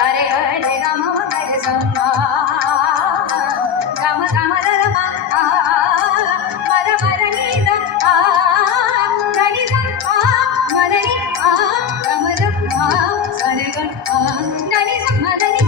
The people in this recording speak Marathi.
सारे रे ग म ग रे सा ग म र र म म र म र नि द ग नि द म र नि ग म र सा रे ग ध नि सा म ध नि